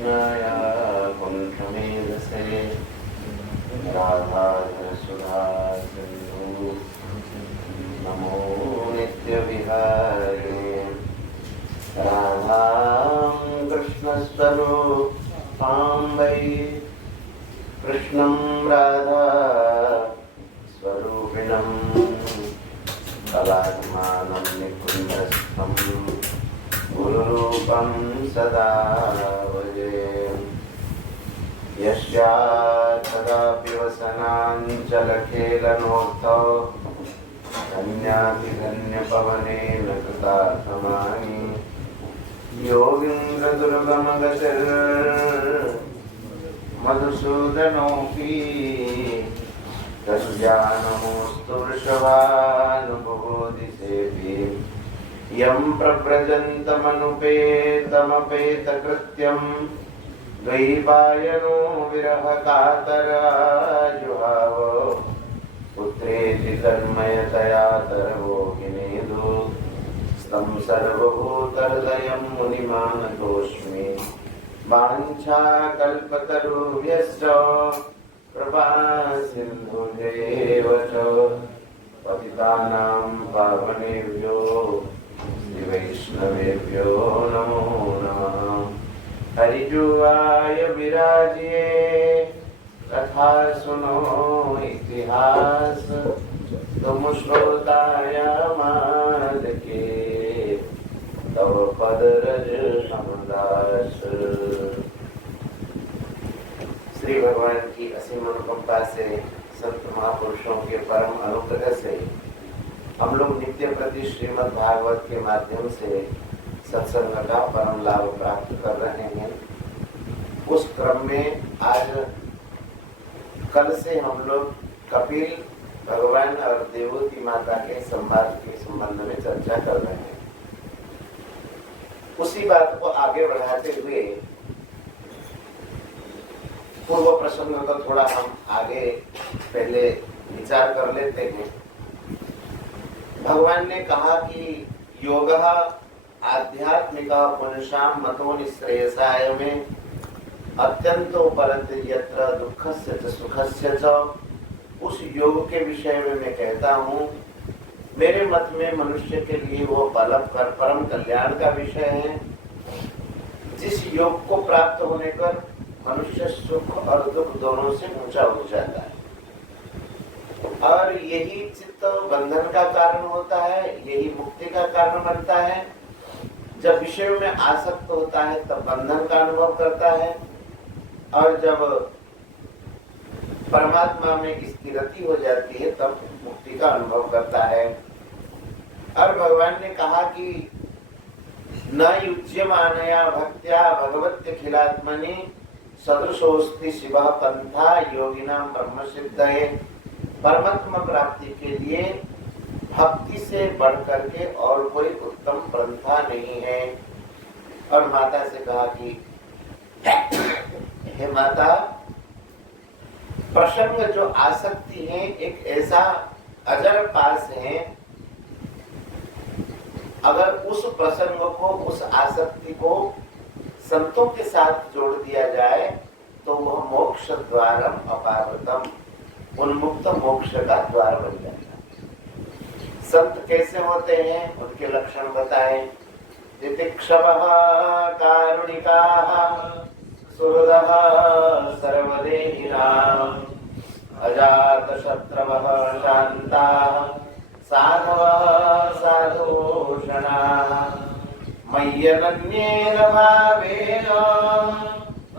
कृष्णाय कुण्ठमेधसे राधाधनसुधासिन्धु नमो नित्यविहारिणे राधां कृष्णस्वरूपां वै कृष्णं राधा स्वरूपिणं कलात्मानं निकुञ्जस्थं गुरुरूपं सदा भजे यस्यात् कदापि वसनाञ्चलखेलनोत्थौ धन्यातिधन्यपवनेन कृतार्थमानि योगीन्द्रदुर्गमगतिर्मधुसूदनोऽपि तस्यानमोऽस्तु वृषभानुबोधिसेऽपि यं प्रव्रजन्तमनुपेतमपेतकृत्यं द्वैपायनो विरहकातराजुहाव पुत्रेति तन्मयतया तरवोगिनेदु तं सर्वभूतहृदयं मुनिमानतोऽस्मि वाञ्छाकल्पतरुभ्यश्च कृपासिन्धुभ्येव च पतितानां पावनेभ्यो श्रीवैष्णवेभ्यो नमो नमः। हरिजुवाय विराजिये कथा सुनो इतिहास तुम श्रोताय माद के तव पद रज समदास। श्री भगवान की असीम अनुकंपा से संत महापुरुषों के परम अनुग्रह से हम लोग नित्य प्रति श्रीमद् भागवत के माध्यम से सत्संग का परम लाभ प्राप्त कर रहे हैं। उस क्रम में आज कल से हम लोग कपिल भगवान और देवोती माता के संवाद के संबंध में चर्चा कर रहे हैं। उसी बात को आगे बढ़ाते हुए पूर्व प्रसंग को थोड़ा हम आगे पहले विचार कर लेते हैं। भगवान ने कहा कि योगः आध्यात्मिका पुरुषां मतो निश्रेयसाय में अत्यंतो परंतु यत्र दुःखस्य च सुखस्य च। उस योग के विषय में मैं कहता हूँ, मेरे मत में मनुष्य के लिए वो परम कल्याण का विषय है। जिस योग को प्राप्त होने पर मनुष्य सुख और दुख दोनों से ऊंचा हो जाता है और यही चित्त बंधन का कारण होता है, यही मुक्ति का कारण बनता है। जब विषयों में आसक्त होता है तब बंधन का अनुभव करता है और जब परमात्मा में स्थिरति हो जाती है तब मुक्ति का अनुभव करता है। और भगवान ने कहा कि न युज्यमानया भक्त्या भगवत्यखिलात्मनि सदृशोस्ति शिवः पंथा योगिनां ब्रह्मसिद्धये। परमात्मा प्राप्ति के लिए भक्ति से बढ़ करके और कोई उत्तम पंथा नहीं है। और माता से कहा कि हे माता, प्रसंग जो आसक्ति है एक ऐसा अजर पास है, अगर उस प्रसंग को उस आसक्ति को संतों के साथ जोड़ दिया जाए तो वह मोक्ष द्वारम अपावृतम, उन्मुक्त मोक्ष का द्वार बन जाता है। संत कैसे होते हैं, उनके लक्षण बताएं। तितिक्षवः कारुणिकाः सुहृदः सर्वदेहिनाम् अजातशत्रवः शान्ताः साधवः साधुषणाः मय्यनन्येन भावेन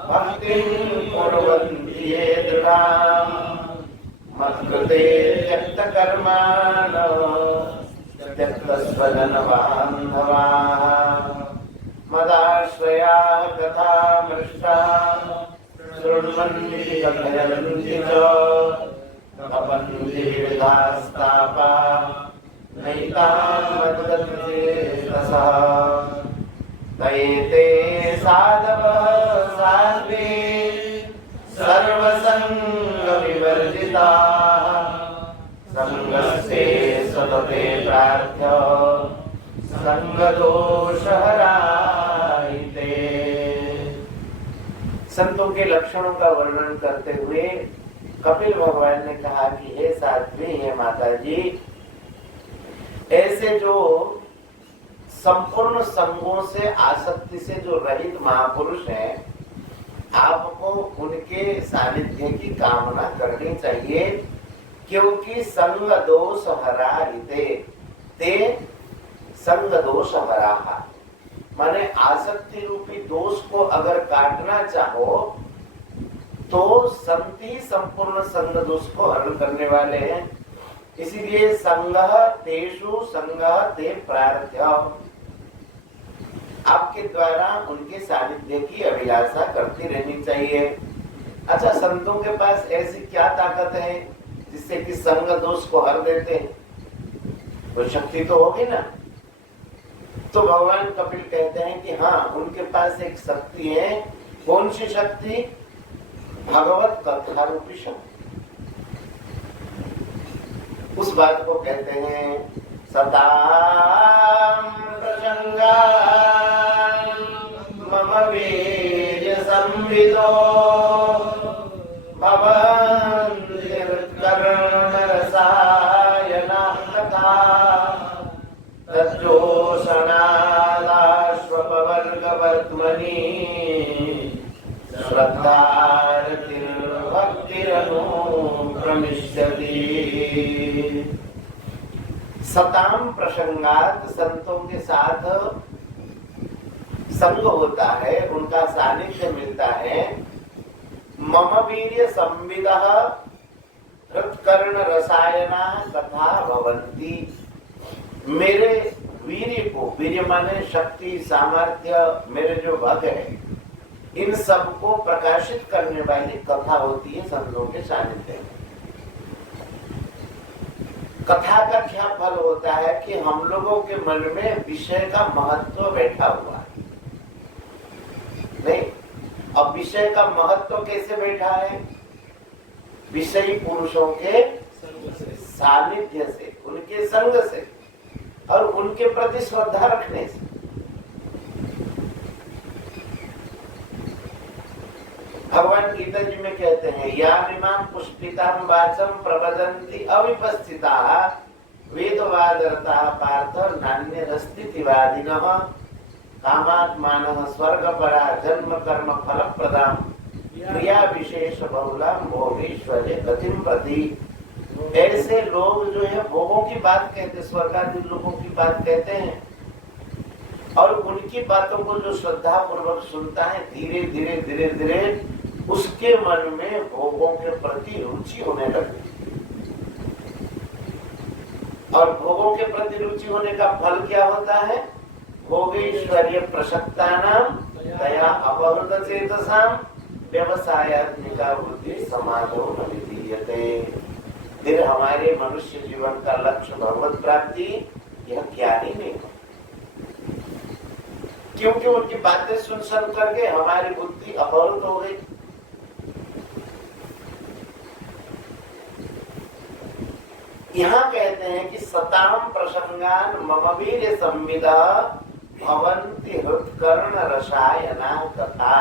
भक्तिं कुर्वन्ति ये दृढां मत्कृते त्यक्तकर्माणः त्यक्तस्वजनबान्धवाः मदाश्रयाः कथामृष्टाः शृण्वन्ति कथयन्ति च तपन्ति विविधास्तापाः नैतां मद्गतिचेतसः तैते साधवः साध्वे सर्वसङ्गविवर्जिताः संगस्ते सतते प्रार्थ्य संगदोषहरायिते। संतों के लक्षणों का वर्णन करते हुए कपिल भगवान ने कहा कि हे साध्वी, हे माता जी, ऐसे जो संपूर्ण संगों से, आसक्ति से जो रहित महापुरुष हैं, आपको उनके सानिध्य की कामना करनी चाहिए, क्योंकि संग दोष हरा हिते ते संग दोष हराहा। माने आसक्ति रूपी दोष को अगर काटना चाहो तो संत ही संपूर्ण संग दोष को हरण करने वाले हैं। इसीलिए संगः तेषु संगः ते प्रार्थ्य, आपके द्वारा उनके सानिध्य की अभिलाषा करती रहनी चाहिए। अच्छा, संतों के पास ऐसी क्या ताकत है जिससे कि संग दोष को हर देते हैं? तो शक्ति तो होगी ना। तो भगवान कपिल कहते हैं कि हाँ, उनके पास एक शक्ति है। कौन सी शक्ति? भगवत कथा रूपी शक्ति। उस बात को कहते हैं सताम प्रसंगान मम वीर्य संविदो भवन्ति कर्ण रसायनाः कथा तज्जोषणादाश्वपवर्गवर्त्मनि श्रद्धारतिर्भक्तिरनुप्रमिष्यति। सताम प्रसंगात, संतों के साथ संग होता है, उनका सानिध्य मिलता है। मम वीर्य संविदः हृत्कर्ण रसायना कथा भवन्ति, मेरे वीर्य को, वीर्य माने शक्ति, सामर्थ्य, मेरे जो भग है, इन सब को प्रकाशित करने वाली कथा होती है संतों के सानिध्य में। कथा का क्या फल होता है कि हम लोगों के मन में विषय का महत्व बैठा हुआ है। नहीं, अब विषय का महत्व कैसे बैठा है? विषयी पुरुषों के सानिध्य से, उनके संग से और उनके प्रति श्रद्धा रखने से। भगवान गीता जी में कहते हैं यामिमां पुष्पितां वाचं प्रवदन्ति अविपस्थिताः वेदवादरताः पार्थ नान्यदस्तीतिवादिनः कामात्मानः स्वर्गपरा जन्म कर्म फलप्रदां क्रिया विशेष बहुलां भोगेश्वर्य गतिं प्रति। ऐसे लोग जो है भोगों की बात कहते, स्वर्गादि लोगों की बात कहते हैं, और उनकी बातों को जो श्रद्धा पूर्वक सुनता है, धीरे धीरे धीरे धीरे उसके मन में भोगों के प्रति रुचि होने लगती। और भोगों के प्रति रुचि होने का फल क्या होता है? भोगेश्वर्य प्रसक्तानां तया अपहृत चेतसां व्यवसायात्मिका बुद्धि समाधो न विधीयते। फिर हमारे मनुष्य जीवन का लक्ष्य भगवत प्राप्ति, यह क्या ही नहीं, क्योंकि उनकी बातें सुन सुन करके हमारी बुद्धि अपहृत हो गई। यहाँ कहते हैं कि सताम प्रसंगान मम वीर्य संविदा भवन्ति हृत्कर्ण रसायना कथा।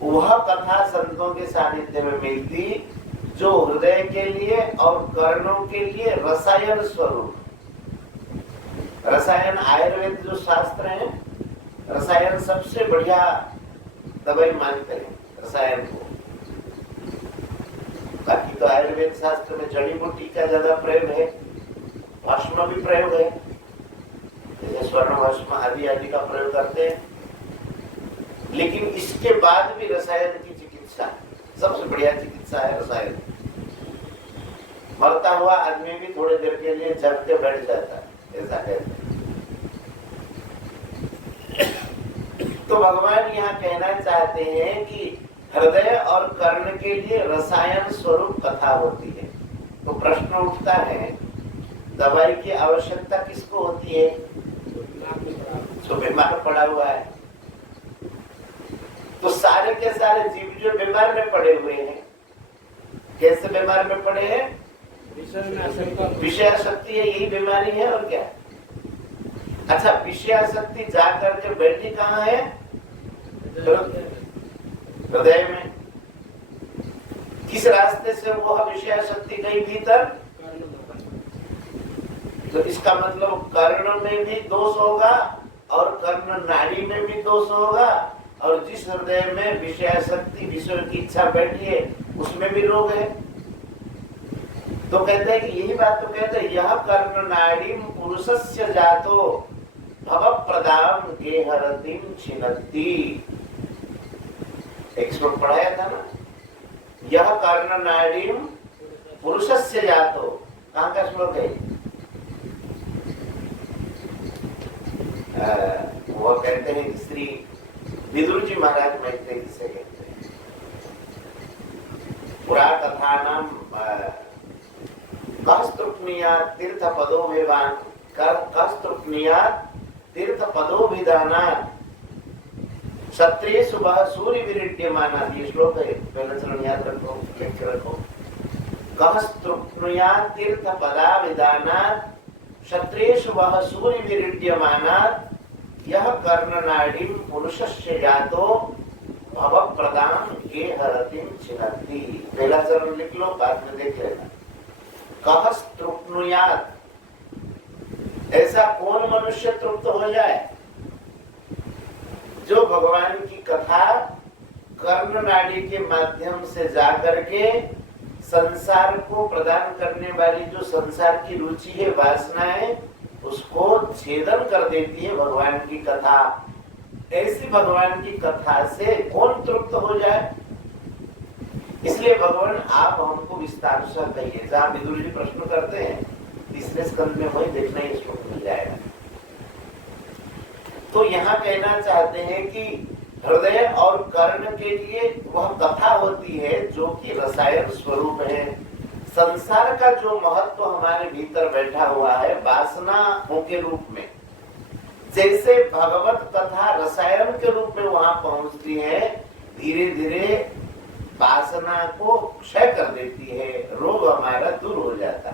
वह कथा संतों के सानिध्य में मिलती जो हृदय के लिए और कर्णों के लिए रसायन स्वरूप। रसायन आयुर्वेद जो शास्त्र है, रसायन सबसे बढ़िया दवाई मानते हैं रसायन को। बाकी तो आयुर्वेद शास्त्र में जड़ी बूटी का ज्यादा प्रयोग है, भस्म भी प्रयोग है, जैसे स्वर्ण भस्म आदि आदि का प्रयोग करते हैं। लेकिन इसके बाद भी रसायन की चिकित्सा सबसे बढ़िया चिकित्सा है रसायन। मरता हुआ आदमी भी थोड़ी देर के लिए जग के बैठ जाता है, ऐसा कहते हैं। तो भगवान यहाँ कहना चाहते हैं कि हृदय और कर्ण के लिए रसायन स्वरूप कथा होती है। तो प्रश्न उठता है, दवाई की आवश्यकता किसको होती है? जो बीमार पड़ा हुआ है। तो सारे के सारे जीव जो बीमार में पड़े हुए हैं, कैसे बीमार में पड़े हैं? विषयासक्ति है, यही बीमारी है और क्या। अच्छा, विषयासक्ति जा करके बैठी कहाँ है? हृदय में। किस रास्ते से वह विषय शक्ति गई भीतर? तो इसका मतलब कर्ण में भी दोष होगा और कर्ण नाड़ी में भी दोष होगा, और जिस हृदय में विषय शक्ति विषय की इच्छा बैठी है उसमें भी रोग है। तो कहते हैं कि यही बात तो कहते हैं, यह कर्ण नाड़ी पुरुषस्य जातो भव प्रदाम गेहरतिम छिनत्ति। एक श्लोक पढ़ाया था ना, यह कर्ण नाड़ी पुरुषस्य जातो। कहाँ का श्लोक है? वो कहते हैं श्री विदुर जी महाराज मैत्रेय से कहते हैं, पुरा कथा नाम कस्तृप्निया तीर्थ पदो विवान कस्तृप्निया तीर्थ पदो विधानात् क्षत्रिय सुबह सूर्य विरिड्यमाना। ये श्लोक है, पहले चरण याद रखो, लिख के रखो। कस्तृप्निया तीर्थ पदा विधानात् क्षत्रिय सुबह सूर्य विरिड्यमानात् यह कर्णनाड़ी पुरुषस्य जातो भव प्रदान गेहरतिम छिनत्ति। पहला चरण लिख लो, बाद में देख लेना। कहस्तृप्नुयात्, ऐसा कौन मनुष्य तृप्त हो जाए जो भगवान की कथा कर्ण नाड़ी के माध्यम से जाकर के संसार को प्रदान करने वाली जो संसार की रुचि है, वासना है, उसको छेदन कर देती है भगवान की कथा। ऐसी भगवान की कथा से कौन तृप्त हो जाए? इसलिए भगवान आप हमको विस्तार से कहिए। जहाँ विदुर जी प्रश्न करते हैं तीसरे स्कंद में वही देखना ही श्लोक मिल जाएगा। तो यहाँ कहना चाहते हैं कि हृदय और कर्ण के लिए वह कथा होती है जो कि रसायन स्वरूप है। संसार का जो महत्व हमारे भीतर बैठा हुआ है वासनाओं के रूप में, जैसे भगवत कथा रसायन के रूप में वहां पहुंचती है, धीरे धीरे वासना को क्षय कर देती है, रोग हमारा दूर हो जाता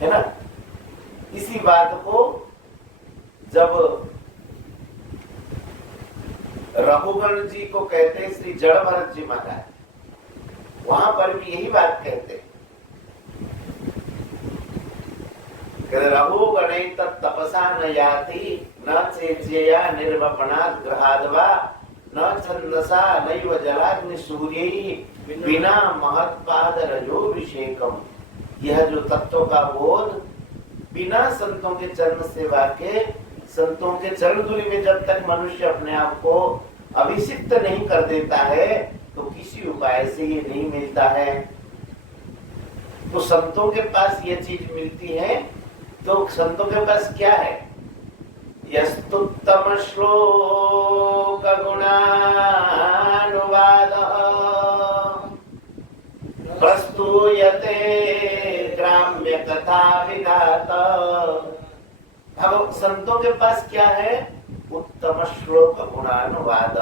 है ना। इसी बात को जब रघुगण जी को कहते हैं श्री जड़ भरत जी महाराज, वहां पर भी यही बात कहते हैं, रघुगण तपसा न याति न चेज्यया निर्वपनात् ग्रहाद्वा न छंदसा नैव जलाग्नि सूर्यै बिना महत्पाद रजोभिषेकम। यह जो तत्व का बोध बिना संतों के चरण सेवा के, संतों के चरण धूलि में जब तक मनुष्य अपने आप को अभिषिक्त नहीं कर देता है तो किसी उपाय से ये नहीं मिलता है। तो संतों के पास ये चीज मिलती है। तो संतों के पास क्या है? यस्तुत्तम श्लोक गुणानुवाद प्रस्तूयते ग्राम्य कथा विधाता। अब संतों के पास क्या है? उत्तम श्लोक गुणानुवाद,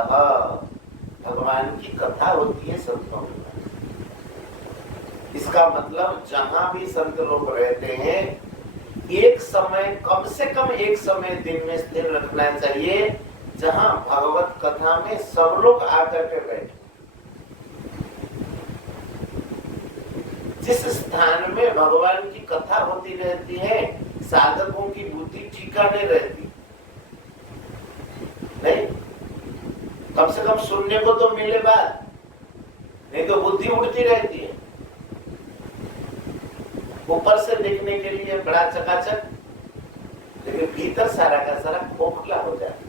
भगवान की कथा होती है संतों के पास। इसका मतलब जहां भी संत लोग रहते हैं, एक समय, कम से कम एक समय दिन में स्थिर रखना चाहिए जहां भगवत कथा में सब लोग आकर के बैठे। जिस स्थान में भगवान की कथा होती रहती है, साधकों की बुद्धि ठिकाने रहती नहीं। कम से कम सुनने को तो मिले बात, नहीं तो बुद्धि उड़ती रहती है। ऊपर से देखने के लिए बड़ा चकाचक, लेकिन भीतर सारा का सारा खोखला हो जाता है।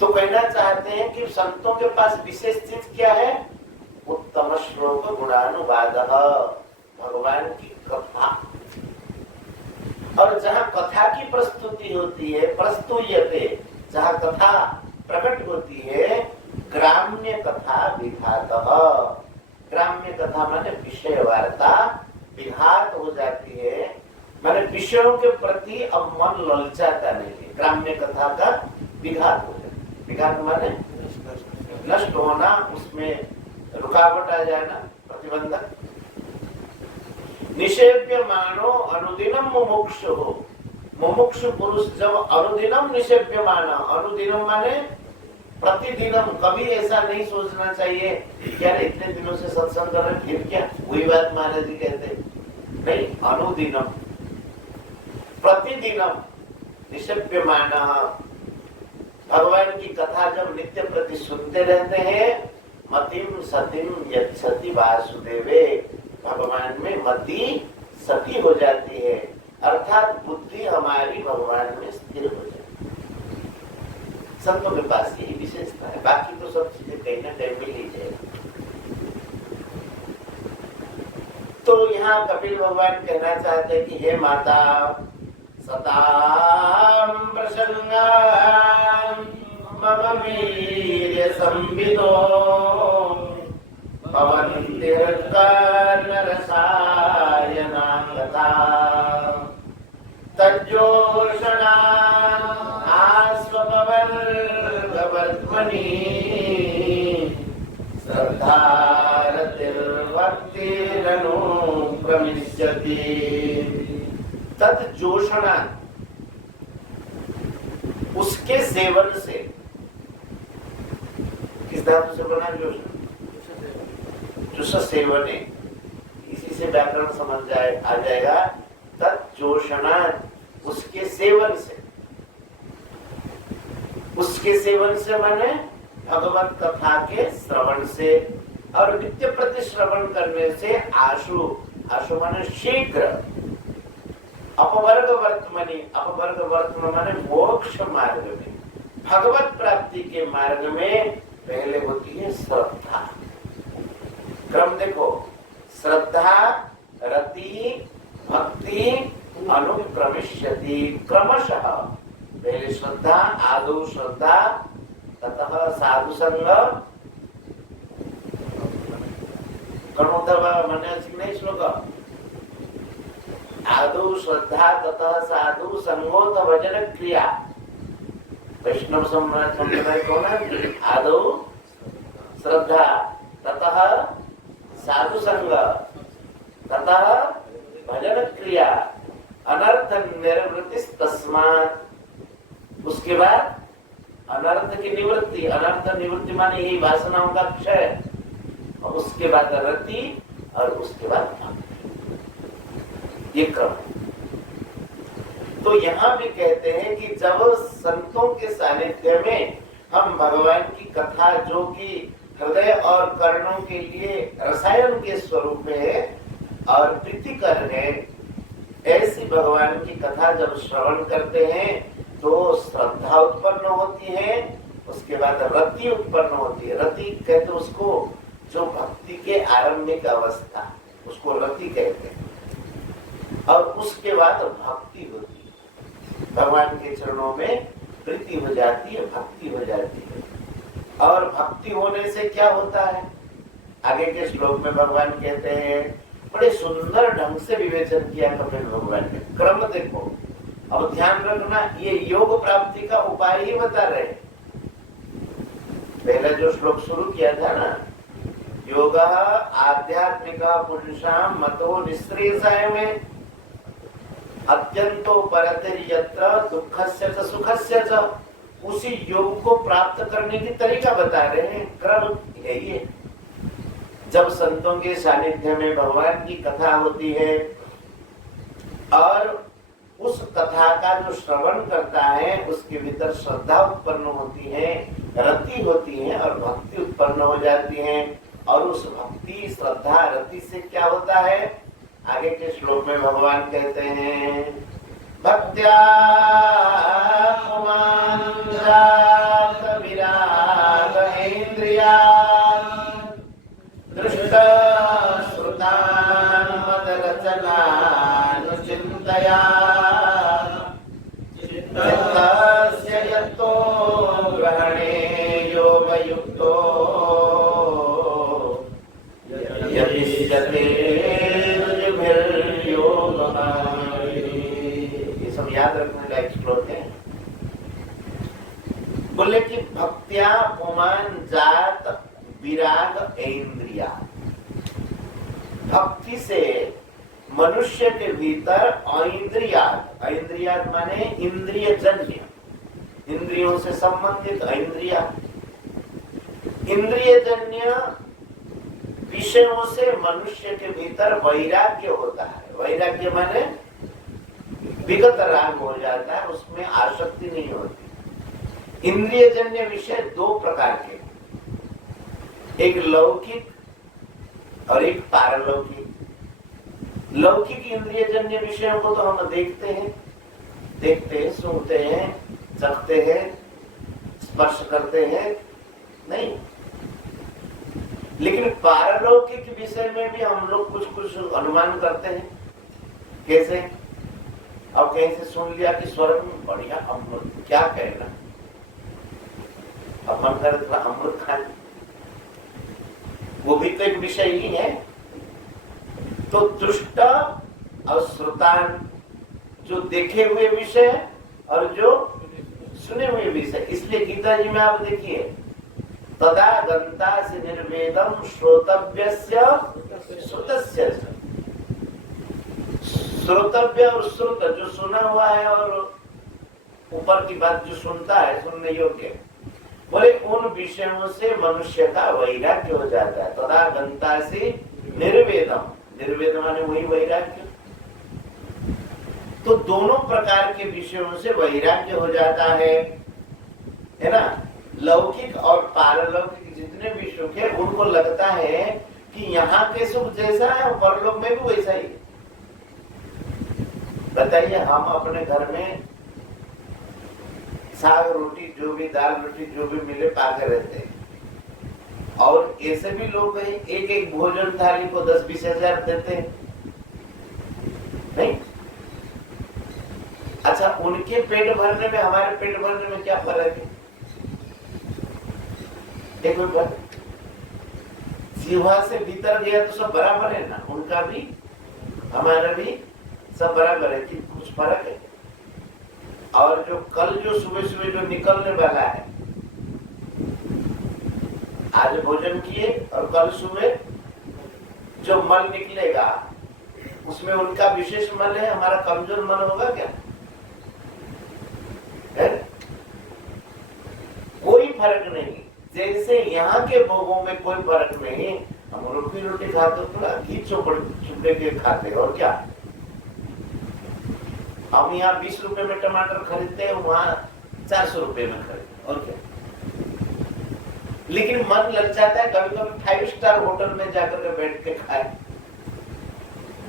तो कहना चाहते हैं कि संतों के पास विशेष चीज क्या है? उत्तम श्लोक गुणानुवाद, भगवान की कथा। और जहाँ कथा की प्रस्तुति होती है, प्रस्तुयते, जहाँ कथा प्रकट होती है, ग्राम्य कथा विघातः। ग्राम्य कथा माने विषय वार्ता विघात हो जाती है, माने विषयों के प्रति अब मन ललचाता नहीं है। ग्राम्य कथा का विघात हो जाता है। विघात माने नष्ट होना, उसमें रुकावट आ जाना, प्रतिबंधक। निषेव्य मानो अनुदिनम मुमुक्षु हो। मुमुक्षु पुरुष जब अनुदिनम निषेव्य माना, अनुदिनम माने प्रतिदिनम। कभी ऐसा नहीं सोचना चाहिए कि यार इतने दिनों से सत्संग कर रहे फिर क्या, वही बात महाराज जी कहते नहीं। अनुदिनम, प्रतिदिनम निषभ्यमानः। भगवान की कथा जब नित्य प्रति सुनते रहते हैं, मतिम सतिम यच्छति वासुदेवे, भगवान में मति सती हो जाती है, अर्थात बुद्धि हमारी भगवान में स्थिर हो जाती है। संतों के पास यही विशेषता है, बाकी तो सब चीजें कहीं ना कहीं मिल ही जाएगी। तो यहाँ कपिल भगवान कहना चाहते हैं कि हे माता, सताम प्रसंगान मम वीर्य संविदो भवन्ति नरसायना कथा तज्जोषणा आस्ववर्गवर्त्मनि श्रद्धारतिर्भक्तिरनु प्रमिष्यति। तज्जोषणा, उसके सेवन से। किस धातु से बना जोषण? जुष सेवने, इसी से व्याकरण समझ आ जाएगा। तज्जोषणा, उसके सेवन से। उसके सेवन से माने भगवत कथा के श्रवण से, और नित्य प्रति श्रवण करने से आशु, आशु माने शीघ्र, अपवर्ग वर्तमनि, अपवर्ग वर्तम माने मोक्ष मार्ग में, भगवत प्राप्ति के मार्ग में पहले होती है श्रद्धा। क्रम देखो, श्रद्धा, रति, भक्ति, अनुप्रविश्यति। क्रमशः पहले श्रद्धा, आदौ श्रद्धा, ततः साधु संग, कर्णोद्धव मन्य नहीं श्लोक, आदौ श्रद्धा ततः साधु संगोत भजन क्रिया। वैष्णव संप्रदाय कौन है? आदौ श्रद्धा ततः साधु संग ततः भजन क्रिया, अनर्थ निवृत्ति तस्मात्। उसके बाद अनर्थ की निवृत्ति, अनर्थ निवृत्ति माने यही वासनाओं का क्षय, और उसके बाद रति, और उसके बाद ये क्रम है। तो यहाँ भी कहते हैं कि जब संतों के सानिध्य में हम भगवान की कथा, जो कि हृदय और कर्णों के लिए रसायन के स्वरूप में है और प्रीतिकर है, ऐसी भगवान की कथा जब श्रवण करते हैं तो श्रद्धा उत्पन्न होती है, उसके बाद रति उत्पन्न होती है। रति कहते उसको जो भक्ति के आरंभिक अवस्था, उसको रति कहते हैं। और उसके बाद भक्ति होती है, भगवान के चरणों में प्रीति हो जाती है, भक्ति हो जाती है। और भक्ति होने से क्या होता है? आगे के श्लोक में भगवान कहते हैं, बड़े सुंदर ढंग से विवेचन किया कपिल भगवान ने। क्रम देखो, अब ध्यान रखना, ये योग प्राप्ति का उपाय ही बता रहे। पहले जो श्लोक शुरू किया था ना, योग आध्यात्मिक पुरुषाम मतो निःश्रेयसाय में अत्यंतो परतिर यत्र दुःखस्य च सुखस्य च, उसी योग को प्राप्त करने की तरीका बता रहे हैं। क्रम यही है। जब संतों के सानिध्य में भगवान की कथा होती है और उस कथा का जो श्रवण करता है, उसके भीतर श्रद्धा उत्पन्न होती है, रति होती है और भक्ति उत्पन्न हो जाती है। और उस भक्ति, श्रद्धा, रति से क्या होता है? आगे के श्लोक में भगवान कहते हैं, भक्त्या विराग इंद्रिया दृष्टा श्रुतान मदरचनानुचिन्तया चित्तस्य यत्तो ग्रहणे योगयुक्तो यतिष्ठते रुजुभिर्योगः। ये सब याद रखने का एक श्लोक है। बोले कि भक्त्या पुमान जात विराग इंद्रिया, भक्ति से मनुष्य के भीतर ऐन्द्रियात, ऐन्द्रियात माने इंद्रिय जन्य, इंद्रियों से संबंधित इंद्रिया, इंद्रियजन्य विषयों से मनुष्य के भीतर वैराग्य होता है। वैराग्य माने विगत राग हो जाता है, उसमें आसक्ति नहीं होती। इंद्रियजन्य विषय दो प्रकार के, एक लौकिक और एक पारलौकिक। लौकिक इंद्रियजन्य विषयों को तो हम देखते हैं, सुनते हैं, चखते हैं, स्पर्श करते हैं, नहीं। लेकिन पारलौकिक विषय में भी हम लोग कुछ अनुमान करते हैं। कैसे? अब कहीं से सुन लिया कि स्वर्ग में बढ़िया अमृत, क्या कहना, अब मन कर थोड़ा अमृत खाने, वो भी तो एक विषय ही है। तो दृष्ट और श्रुतान, जो देखे हुए विषय और जो सुने हुए विषय। इसलिए गीता जी में आप देखिए, तदा गंता से निर्वेदम श्रोतव्यस्य श्रुतस्य। श्रोतव्य और श्रुत, जो सुना हुआ है और ऊपर की बात जो सुनता है, सुनने योग्य, बोले उन विषयों से मनुष्य का वैराग्य हो जाता है। तदा गंता से निर्वेदम, निर्वेद माने वही वैराग्य। तो दोनों प्रकार के विषयों से वैराग्य हो जाता है ना। लौकिक और पारलौकिक जितने भी सुख है, उनको लगता है कि यहाँ के सुख जैसा है परलोक में भी वैसा ही। बताइए, हम अपने घर में साग रोटी, जो भी दाल रोटी जो भी मिले पाके रहते हैं, और ऐसे भी लोग एक एक भोजन थाली को 10-20 हजार देते हैं, नहीं? अच्छा, उनके पेट भरने में हमारे पेट भरने में क्या फर्क है? एक बार जीवा से भीतर गया तो सब बराबर है ना, उनका भी हमारा भी सब बराबर है कि कुछ फर्क है? और जो कल जो सुबह सुबह जो निकलने वाला है, आज भोजन किए और कल सुबह जो मल निकलेगा उसमें उनका विशेष मल है, हमारा कमजोर मल होगा क्या? है? कोई फर्क नहीं। जैसे यहाँ के भोगों में कोई फर्क नहीं, हम रोटी खाते थोड़ा घी चुपड़े के खाते, और क्या? हम यहाँ 20 रुपए में टमाटर खरीदते हैं, वहाँ 400 रुपए में खरीदते, और क्या? लेकिन मन लग जाता है कभी कभी 5 स्टार होटल में जाकर के बैठ के खाए,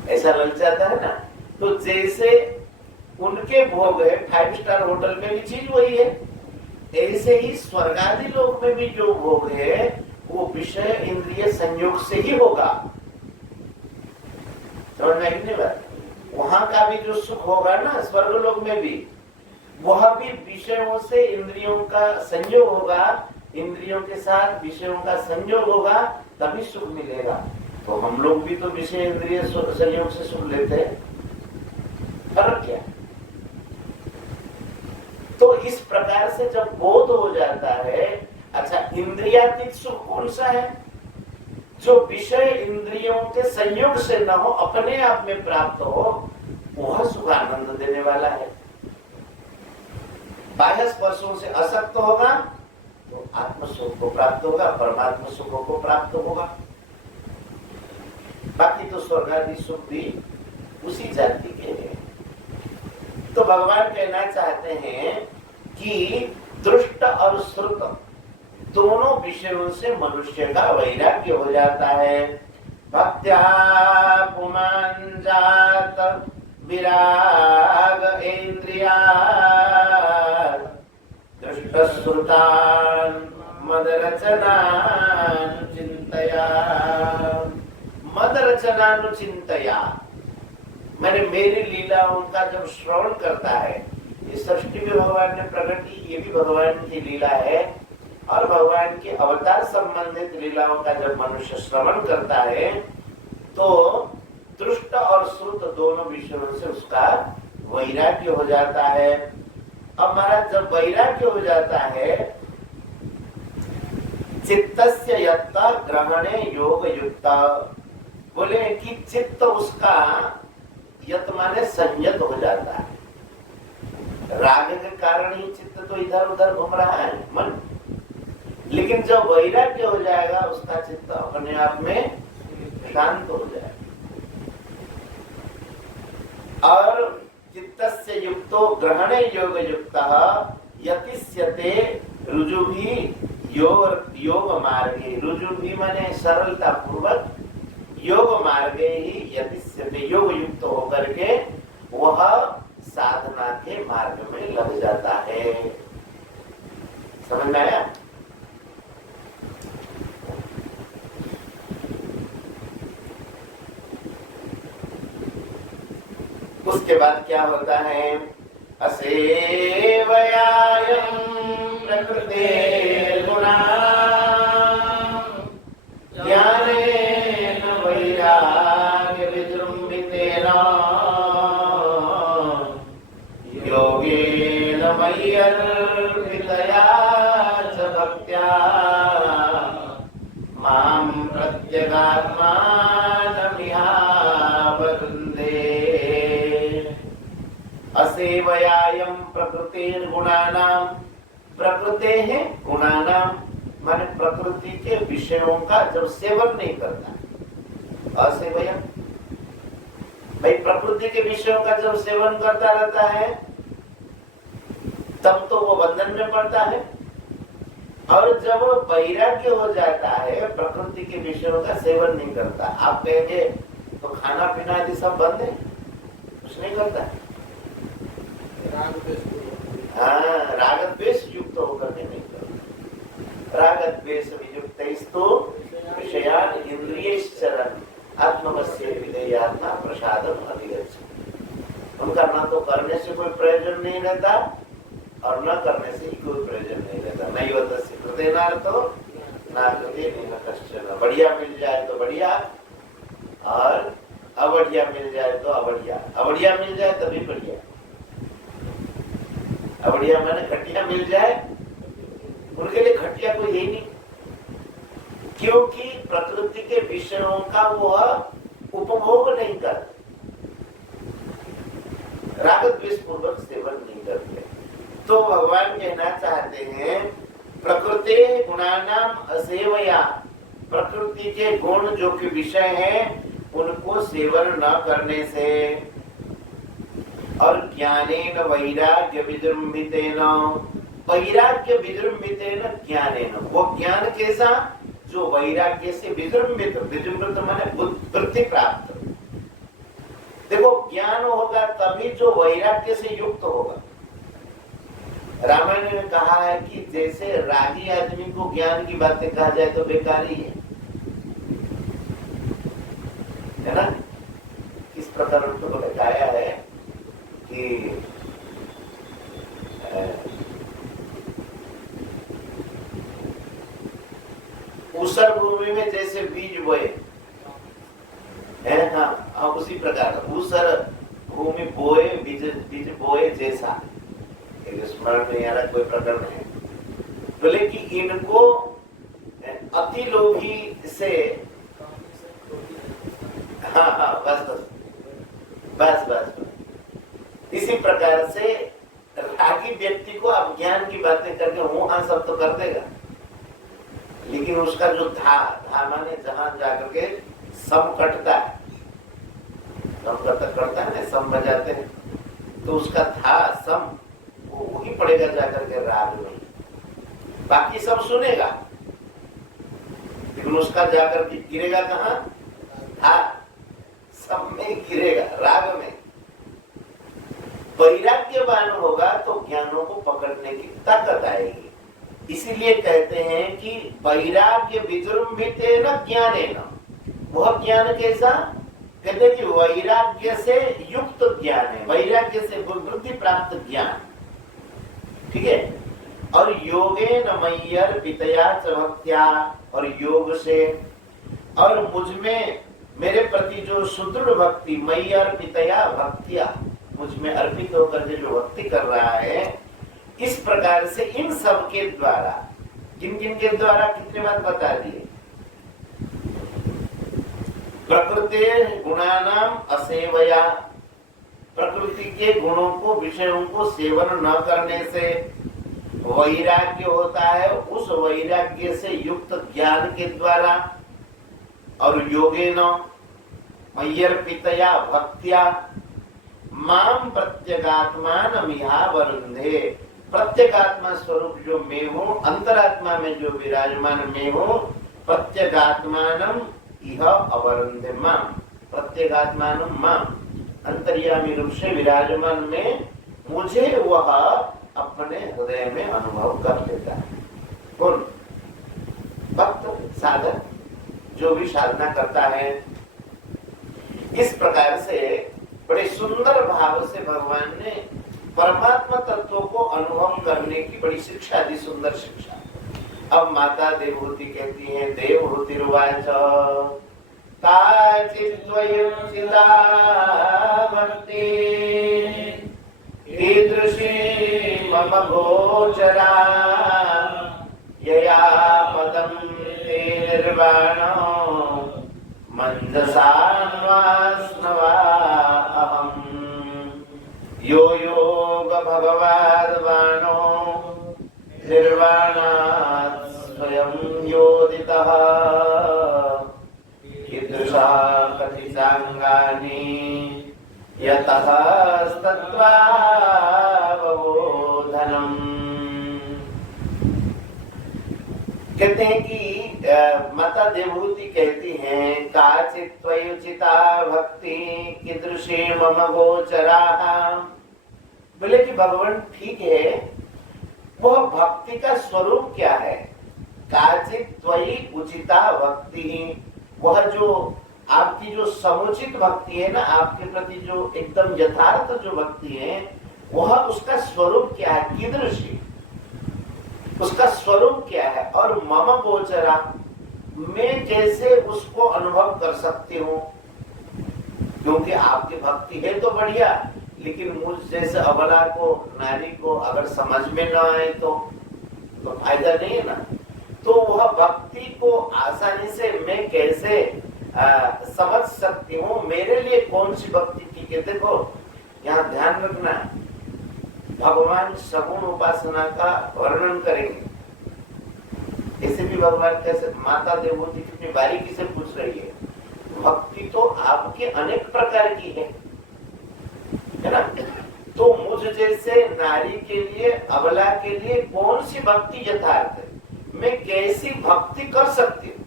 ऐसा लग जाता है ना। तो जैसे उनके भोग है 5 स्टार होटल में भी चीज वही है, ऐसे ही स्वर्गादि लोक में भी जो भोग है वो विषय इंद्रिय संयोग से ही होगा। समझ में नहीं बात? वहां का भी जो सुख होगा ना स्वर्ग लोक में भी, वह भी विषयों से इंद्रियों का संयोग होगा, इंद्रियों के साथ विषयों का संयोग होगा, तभी सुख मिलेगा। तो हम लोग भी तो विषय इंद्रिय संयोग से सुख लेते हैं, फर्क क्या? तो इस प्रकार से जब बोध हो जाता है, अच्छा इंद्रियातीत सुख कौन सा है? जो विषय इंद्रियों के संयोग से न हो, अपने आप में प्राप्त हो, वह सुख आनंद देने वाला है। बाह्य स्पर्शों से असक्त होगा तो आत्म सुख को प्राप्त होगा, परमात्मा सुखों को प्राप्त होगा। बाकी तो स्वर्गादि सुख भी उसी जाति के हैं। तो भगवान कहना चाहते हैं कि दृष्ट और श्रुत दोनों विषयों से मनुष्य का वैराग्य हो जाता है। भक्त्या पुमान जात विराग इंद्रिया दृष्ट श्रुतान मद रचनानुचिंतया। मद रचनानुचिंतया मैंने मेरी लीलाओं का जब श्रवण करता है, ये सृष्टि भी भगवान ने प्रकट की, ये भी भगवान की लीला है, और भगवान के अवतार संबंधित लीलाओं का जब मनुष्य श्रवण करता है तो दृष्ट और श्रुत दोनों विषयों से उसका वैराग्य हो जाता है। अब महाराज जब वैराग्य हो जाता है, चित्तस्य यत्ता ग्रहणे योग युक्ता, बोले कि चित्त उसका यत माने संयत हो जाता है। राग के कारण ही चित्त तो इधर उधर घूम रहा है मन, लेकिन जब वैराग्य हो जाएगा उसका चित्त अपने आप में शांत हो जाएगा। और चित्तस्य युक्तो ग्रहणे योग युक्तः यतिष्यते रुजु भी योग मार्गे। रुजु भी माने सरलता पूर्वक, योग मार्गे ही यतिष्यते योग युक्त होकर के वह साधना के मार्ग में लग जाता है। समझ में आया? उसके बाद क्या होता है? असेवयायं प्रकृतेर्गुणा ज्ञानेन वैराग्य विजृंभितेन योगेन मय्यर्पितया च भक्त्या मां प्रत्यगात्मानमिहावरुन्धे। असेवयायं प्रकृतेर्गुणानां, प्रकृतेः गुणानां माने प्रकृति के विषयों का जब सेवन नहीं करता। असेवयं भाई प्रकृति के विषयों का जब सेवन करता रहता है तब तो वो बंधन में पड़ता है, और जब वैराग्य हो जाता है प्रकृति के विषयों का सेवन नहीं करता। आप कहेंगे तो खाना पीना आदि सब बंद है, कुछ नहीं करता है। हाँ, राग द्वेष युक्त होकर के नहीं करता। राग द्वेष वियुक्तैस्तु विषयान इंद्रियैश्चरन् आत्मवस्य विधेयात्मा प्रसादम अधिगच्छति। उनका ना तो करने से कोई प्रयोजन नहीं रहता और न करने से ही कोई प्रयोजन नहीं रहता। नैव तस्य कृतेनार्थो न कृते न कश्चन। बढ़िया मिल जाए तो बढ़िया, और अबढ़िया मिल जाए तो अबढ़िया। अबढ़िया मिल जाए तभी बढ़िया। अबढ़िया माने घटिया मिल जाए, उनके लिए घटिया कोई है नहीं, क्योंकि प्रकृति के विषयों का वह उपभोग नहीं करते, राग द्वेष पूर्वक सेवन नहीं करते। तो भगवान कहना चाहते हैं प्रकृते गुणानाम असेवया, प्रकृति के गुण जो कि विषय हैं उनको सेवन न करने से, और ज्ञानेन वैराग्य विजृंभितेन, वैराग्य विजृंभितेन ज्ञानेन, वो ज्ञान कैसा? जो वैराग्य से विजृंभित, विजृंभित माने वृद्धि प्राप्त। देखो ज्ञान होगा तभी जो वैराग्य से युक्त होगा। रामायण ने कहा है कि जैसे रागी आदमी को ज्ञान की बातें कहा जाए तो बेकार ही है ना। किस प्रकार उनको बताया है कि ऊसर भूमि में जैसे बीज बोए है, हाँ उसी प्रकार ऊसर भूमि बोए, बीज बोए जैसा, स्मरण नहीं आ रहा कोई प्रकरण है। बोले कि इनको अति लोभी से, हाँ बस इसी प्रकार से रागी व्यक्ति को आप ज्ञान की बातें करके हूँ हाँ सब तो कर देगा, लेकिन उसका जो धा माने जहां जाकर के सम कटता है, करता है ना, सम बजाते हैं, तो उसका था सम वो वही पड़ेगा जाकर के राग में। बाकी सब सुनेगा लेकिन उसका जाकर के गिरेगा कहाँ? था सब में गिरेगा, राग में। वैराग्यवान होगा तो ज्ञानों को पकड़ने की ताकत आएगी। इसीलिए कहते हैं कि वैराग्य विजृंभितेन ज्ञानेन, वह ज्ञान कैसा? कहते हैं कि वैराग्य से युक्त ज्ञान है, वैराग्य से वृद्धि प्राप्त ज्ञान, ठीक है। और योगेन मय्यर्पितया च भक्त्या, और योग से, और मुझ में मेरे प्रति जो सुदृढ़ भक्ति, मय्यर्पितया भक्त्या, मुझ में अर्पित होकर के जो भक्ति कर रहा है, इस प्रकार से इन सब के द्वारा, किन किन के द्वारा कितने बात बता दिए? प्रकृते गुणानाम असेवया, प्रकृति के गुणों को विषयों को सेवन न करने से, वैराग्य होता है, उस वैराग्य से युक्त ज्ञान के द्वारा और योगेन मय्यर्पितया भक्त्या माम प्रत्यगात्मानमिहा वरुंधे। प्रत्यगात्मा स्वरूप जो मैं हूँ, अंतरात्मा में जो विराजमान मैं हूँ, प्रत्यगात्मानम इह अवरुंधे माम, प्रत्यगात्मानम माम, अंतर्यामी रूप से विराजमान में मुझे वह अपने हृदय में अनुभव कर लेता है। कौन? भक्त, साधक, जो भी साधना करता है। इस प्रकार से बड़े सुंदर भाव से भगवान ने परमात्मा तत्व को अनुभव करने की बड़ी शिक्षा दी, सुंदर शिक्षा। अब माता देवहूति कहती है, देवहूतिर्वाच काचिद्वयं चिता भक्ति कीदृशी मम गोचरा यया पदं ते निर्वाणो मंजसा न्वास्नवा अहम् यो योग भगवाद्वाणो निर्वाणात् स्वयं योदितः कीदृशा कथितांगानि यतः तत्त्वावबोधनम्। कहते हैं कि माता देवहूति कहती हैं, काचित् त्वयुचिता भक्ति कीदृशी मम गोचरा। बोले कि भगवान ठीक है, वह भक्ति का स्वरूप क्या है? काचित् त्वयि उचिता भक्ति, वह जो आपकी जो समुचित भक्ति है ना, आपके प्रति जो एकदम यथार्थ जो भक्ति है, वह उसका स्वरूप क्या है? कीदृशी, उसका स्वरूप क्या है? और मम गोचरा, मैं कैसे उसको अनुभव कर सकती हूँ? क्योंकि आपकी भक्ति है तो बढ़िया, लेकिन मुझ जैसे अबला को, नारी को अगर समझ में न आए तो फायदा नहीं है ना। तो वह भक्ति को आसानी से मैं कैसे समझ सकती हूँ? मेरे लिए कौन सी भक्ति ठीक है? देखो यहाँ ध्यान रखना, भगवान सगुण उपासना का वर्णन करेंगे। ऐसे भी भगवान कैसे, माता देवहूति कितनी बारीकी से पूछ रही है, भक्ति तो आपके अनेक प्रकार की है ना, तो मुझ जैसे नारी के लिए, अबला के लिए कौन सी भक्ति यथार्थ है? मैं कैसी भक्ति कर सकती हूँ?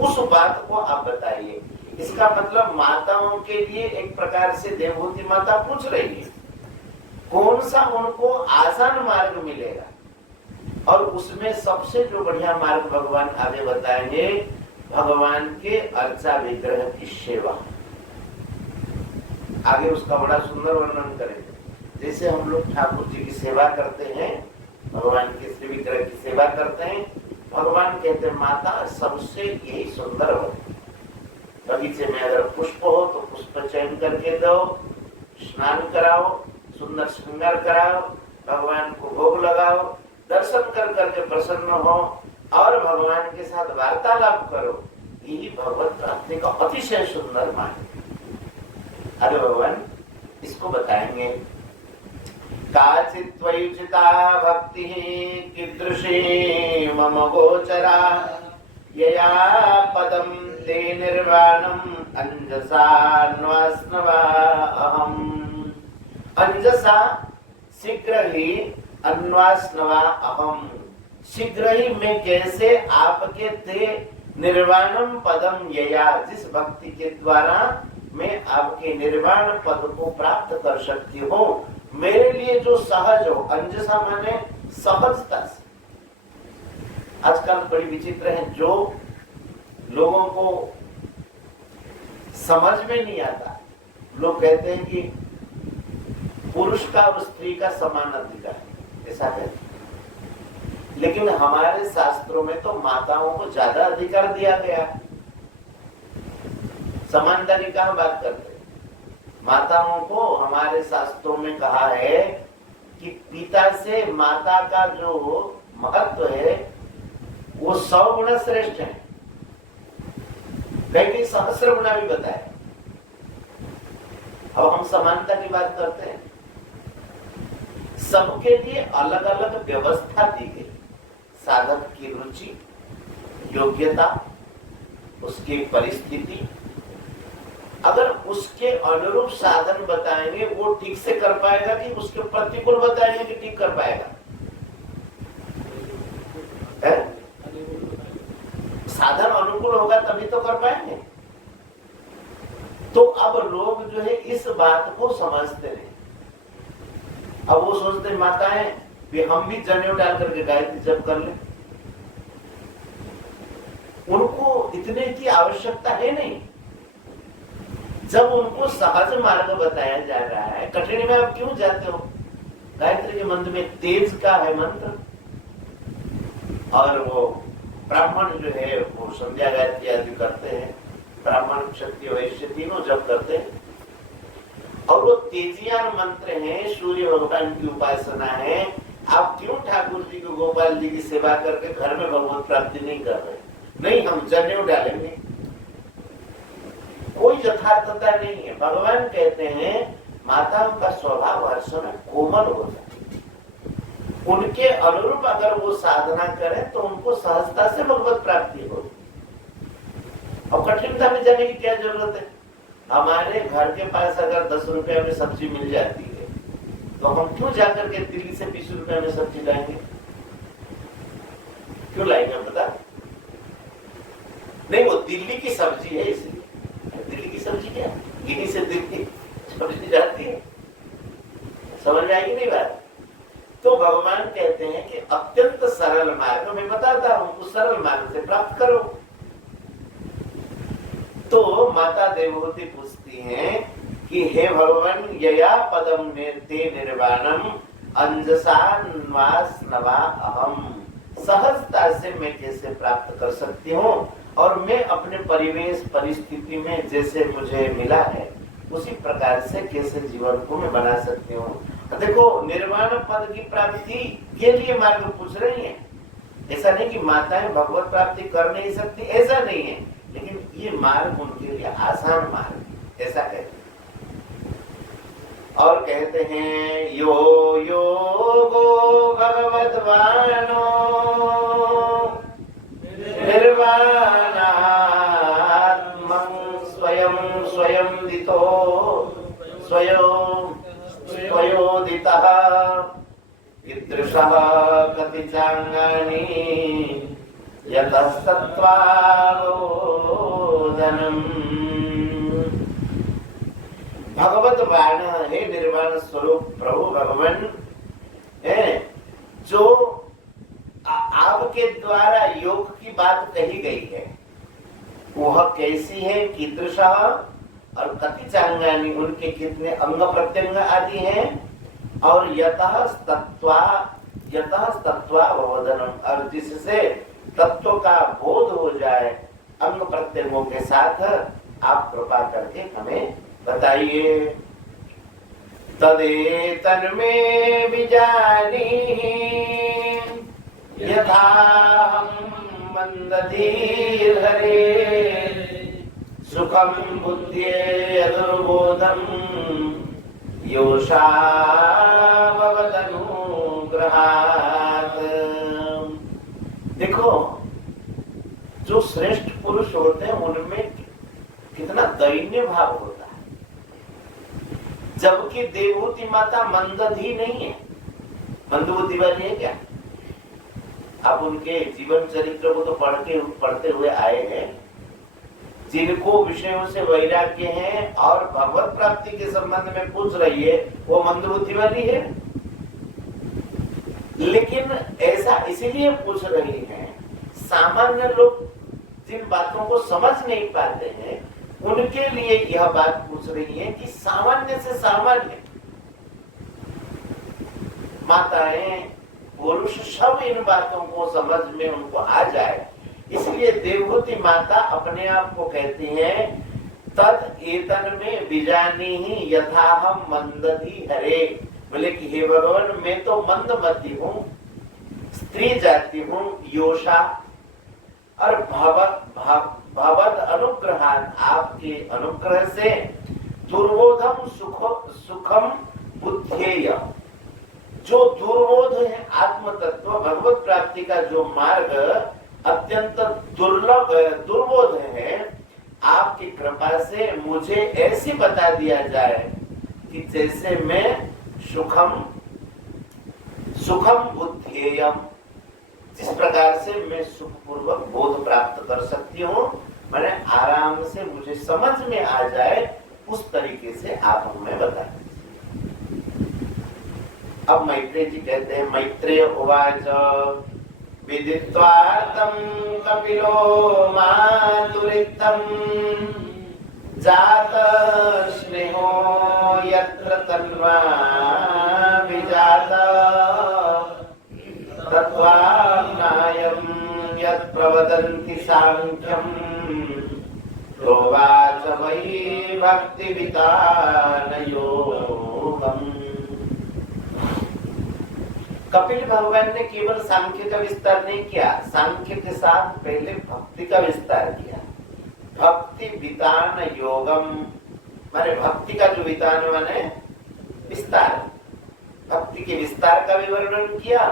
उस बात को आप बताइए। इसका मतलब माताओं के लिए एक प्रकार से देवहूति माता पूछ रही है, कौन सा उनको आसान मार्ग मिलेगा? और उसमें सबसे जो बढ़िया मार्ग भगवान आगे बताएंगे, भगवान के अर्चा विग्रह की सेवा। आगे उसका बड़ा सुंदर वर्णन करेंगे। जैसे हम लोग ठाकुर जी की सेवा करते हैं, भगवान के श्री विग्रह की सेवा करते हैं, भगवान कहते हैं माता सबसे यही सुंदर हो। बगीचे में अगर पुष्प हो तो पुष्प चयन करके दो, स्नान कराओ, सुंदर श्रृंगार कराओ, भगवान को भोग लगाओ, दर्शन कर करके प्रसन्न हो और भगवान के साथ वार्तालाप करो। यही भगवत प्राप्ति का अतिशय सुंदर मार्ग। अरे भगवान इसको बताएंगे। काचित् त्वयुचिता भक्तिः कीदृशी मम गोचरा यया पदं ते निर्वाणम् अंजसा न्वास्नवा अहम्। अंजसा शीघ्र ही, अन्वास्नवा अहम् शीघ्र ही मैं कैसे आपके ते निर्वाणम पदम यया, जिस भक्ति के द्वारा मैं आपके निर्वाण पद को प्राप्त कर सकती हूँ, मेरे लिए जो सहज हो। अंजसा माने सहजता से। आजकल बड़ी विचित्र है, जो लोगों को समझ में नहीं आता, लोग कहते हैं कि पुरुष का और स्त्री का समान अधिकार, ऐसा कहते हैं। लेकिन हमारे शास्त्रों में तो माताओं को ज्यादा अधिकार दिया गया। समानता की कहाँ बात करते हैं? माताओं को हमारे शास्त्रों में कहा है कि पिता से माता का जो महत्व है वो 100 गुना श्रेष्ठ है, कहीं सहस्र गुना भी बताया। अब हम समानता की बात करते हैं। सबके लिए अलग अलग व्यवस्था दी गई। साधक की रुचि, योग्यता, उसकी परिस्थिति, अगर उसके अनुरूप साधन बताएंगे वो ठीक से कर पाएगा कि उसके प्रतिकूल बताएंगे कि ठीक कर पाएगा? साधन अनुकूल होगा तभी तो कर पाएंगे। तो अब लोग जो है इस बात को समझते नहीं। अब वो सोचते माताएं भी हम भी जनेऊ डाल करके गायत्री जप कर ले, उनको इतने की आवश्यकता है नहीं। जब उनको सहज मार्ग बताया जा रहा है, कठिन में आप क्यों जाते हो? गायत्री के मंत्र में तेज का है मंत्र, और वो ब्राह्मण जो है वो संध्या गायत्री आदि करते हैं, ब्राह्मण क्षत्रिय वैश्य तीनों जप करते हैं, और वो तेजियान मंत्र है, सूर्य भगवान की उपासना है। आप क्यों ठाकुर जी को, गोपाल जी की सेवा करके घर में भगवत प्राप्ति नहीं कर रहे? नहीं, हम जनेऊ डालेंगे, कोई यथार्थता नहीं है। भगवान कहते हैं माताओं का स्वभाव हर समय कोमल होता है, उनके अनुरूप अगर वो साधना करें तो उनको सहजता से भगवत प्राप्ति होगी। और कठिनता में जाने की क्या जरूरत है? हमारे घर के पास अगर 10 रुपए में सब्जी मिल जाती है तो हम क्यों जाकर के दिल्ली से 20 रुपए में सब्जी लाएंगे? क्यों लाएंगे पता नहीं? वो दिल्ली की सब्जी है, इसलिए। दिल्ली की सब्जी क्या, गिनी से दिल्ली सब्जी जाती है, समझ में आएगी नहीं बात? तो भगवान कहते हैं कि अत्यंत सरल मार्ग मैं बताता हूं, उस सरल मार्ग से प्राप्त करो। तो माता देवहूति पूछती हैं कि हे भगवान, यया पदम ते निर्वाणम अंजसा नवास नवा अहम, सहजता से मैं कैसे प्राप्त कर सकती हूँ, और मैं अपने परिवेश परिस्थिति में जैसे मुझे मिला है उसी प्रकार से कैसे जीवन को मैं बना सकती हूँ। देखो, निर्वाण पद की प्राप्ति के लिए मार्ग पूछ रही है। ऐसा नहीं कि माताएं भगवत प्राप्ति कर नहीं सकती, ऐसा नहीं है, लेकिन ये मार्ग उनके लिए आसान मार्ग, ऐसा कहते हैं। और कहते हैं यो योगो भगवद्वानो निर्वाणात्मं स्वयं स्वयं दितो स्वयं स्वयोदितः कीदृशः कति चांगानि यतस्तत्वारोधनम्। भगवत वाण है निर्वाण स्वरूप प्रभु भगवान है, जो आपके द्वारा योग की बात कही गई है वह कैसी है, कीदृशा और कति चांगानी, उनके कितने अंग प्रत्यंग आदि हैं, और यतः तत्त्वावबोधनम, और जिससे तत्व का बोध हो जाए अंग प्रत्यंगों के साथ आप कृपा करके हमें बताइए। तदेतन में विजानीहि यथाहं मंदधीर हरे सुखम बुद्ध्ये दुर्बोधम योषा भवदनुग्रहात्। देखो, जो श्रेष्ठ पुरुष होते हैं उनमें कितना दैन्य भाव होता है, जबकि देवहूति माता मंदधी नहीं है। मंदबुद्धि वाली है क्या? आप उनके जीवन चरित्र को तो पढ़ते हुए आए हैं। जिनको विषयों से वैराग्य है और भगवत प्राप्ति के संबंध में पूछ रही है, वो मंदबुद्धि वाली है। लेकिन ऐसा इसीलिए पूछ रही है, सामान्य लोग जिन बातों को समझ नहीं पाते हैं उनके लिए यह बात पूछ रही है कि सामान्य से सामान्य माताएं पुरुष सब इन बातों को समझ में उनको आ जाए, इसलिए देवहूति माता अपने आप को कहती हैं तद एतन में विजानी ही यथाहम मंदधि हरे। बोले कि हे भगवान, मैं तो मंदमती हूँ, स्त्री जाति हूँ, योषा, और भगवद अनुग्रहात्, आपके अनुग्रह से दुर्बोधम सुखम बुद्धेय, जो दुर्बोध है आत्म तत्व भगवत प्राप्ति का जो मार्ग अत्यंत दुर्बोध है, आपकी कृपा से मुझे ऐसे बता दिया जाए कि जैसे मैं सुखम बुद्धेयम, जिस प्रकार से मैं सुखपूर्वक बोध प्राप्त कर सकती हूँ, मैंने आराम से मुझे समझ में आ जाए, उस तरीके से आप हमें बता दीजिए। अब मैत्रेय जी कहते हैं, मैत्रेय उवाच विदित्वार्तं कपिलो मातुरित्थं जात स्नेहो यत्र तन्वा विजात तत्त्वानायं यत् प्रवदन्ति सांख्यं प्रोवाच वै भक्तिवितान योगम्। कपिल भगवान ने केवल सांख्य का विस्तार नहीं किया, सांख्य के साथ पहले भक्ति का विस्तार किया। भक्ति वितान योगम माने भक्ति का जो वितान माने विस्तार, भक्ति के विस्तार का भी वर्णन किया